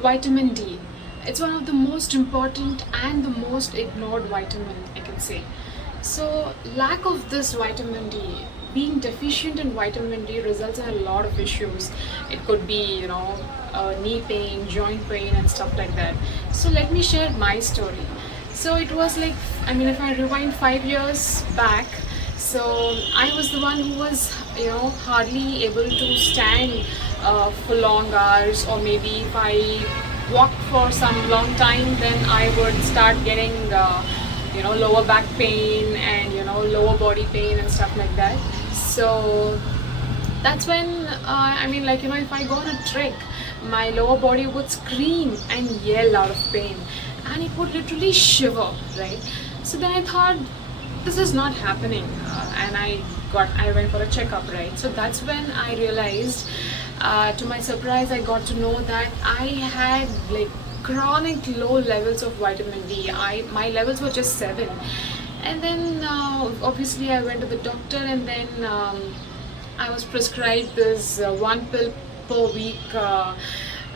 Vitamin D. It's one of the most important and the most ignored vitamin, I can say. So, lack of this vitamin D, being deficient in vitamin D results in a lot of issues. It could be, knee pain, joint pain, and stuff like that. So, let me share my story. So, it was like, if I rewind 5 years back, so I was the one who was, hardly able to stand for long hours, or maybe if I walked for some long time, then I would start getting, lower back pain and lower body pain and stuff like that. So that's when if I go on a trek, my lower body would scream and yell out of pain, and it would literally shiver, right? So then I thought, this is not happening, and I went for a checkup, right? So that's when I realized, to my surprise, I got to know that I had like chronic low levels of vitamin D. My levels were just 7. And then obviously I went to the doctor, and then I was prescribed this one pill per week,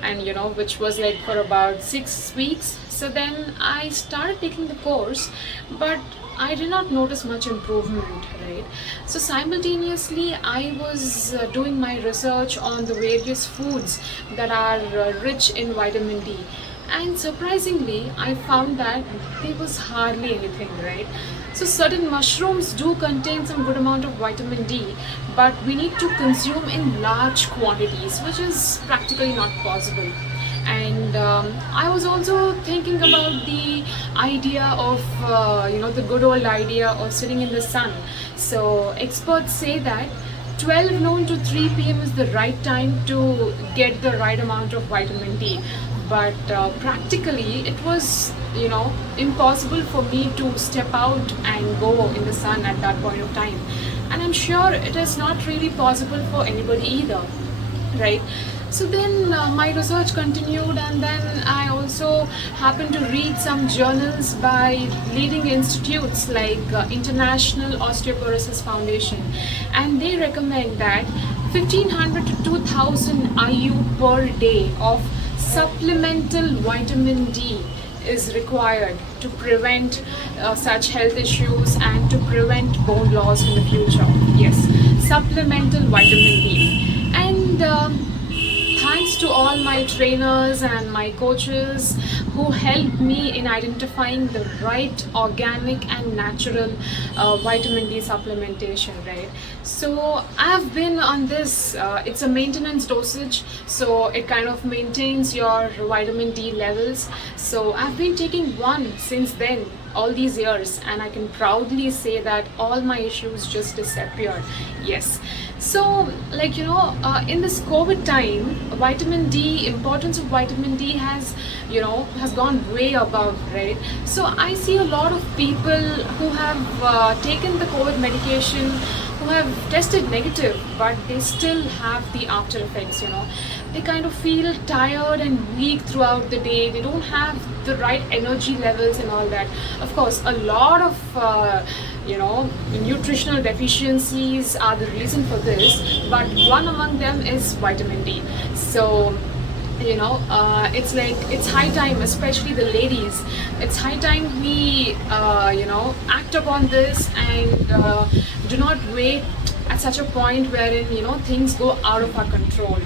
and which was like for about 6 weeks. So then I started taking the course, but I did not notice much improvement, right? So simultaneously, I was doing my research on the various foods that are rich in vitamin D, and surprisingly, I found that there was hardly anything, right? So certain mushrooms do contain some good amount of vitamin D, but we need to consume in large quantities, which is practically not possible. And I was also thinking about the idea of the good old idea of sitting in the sun. So experts say that 12 noon to 3 p.m. is the right time to get the right amount of vitamin D. But practically, it was impossible for me to step out and go in the sun at that point of time. And I'm sure it is not really possible for anybody either, right? So then my research continued, and then I also happened to read some journals by leading institutes like International Osteoporosis Foundation, and they recommend that 1500 to 2000 IU per day of supplemental vitamin D is required to prevent such health issues and to prevent bone loss in the future. Yes, supplemental vitamin D. And thanks to all my trainers and my coaches who helped me in identifying the right organic and natural vitamin D supplementation, right? So I've been on this, it's a maintenance dosage, so it kind of maintains your vitamin D levels. So I've been taking one since then, all these years, and I can proudly say that all my issues just disappeared. Yes. So in this COVID time, vitamin D, importance of vitamin D has gone way above, right? So I see a lot of people who have taken the COVID medication, who have tested negative, but they still have the after effects. They kind of feel tired and weak throughout the day. They don't have the right energy levels and all that. Of course, a lot of nutritional deficiencies are the reason for this, but one among them is vitamin D. So it's high time, especially the ladies, it's high time we act upon this, and do not wait at such a point wherein things go out of our control.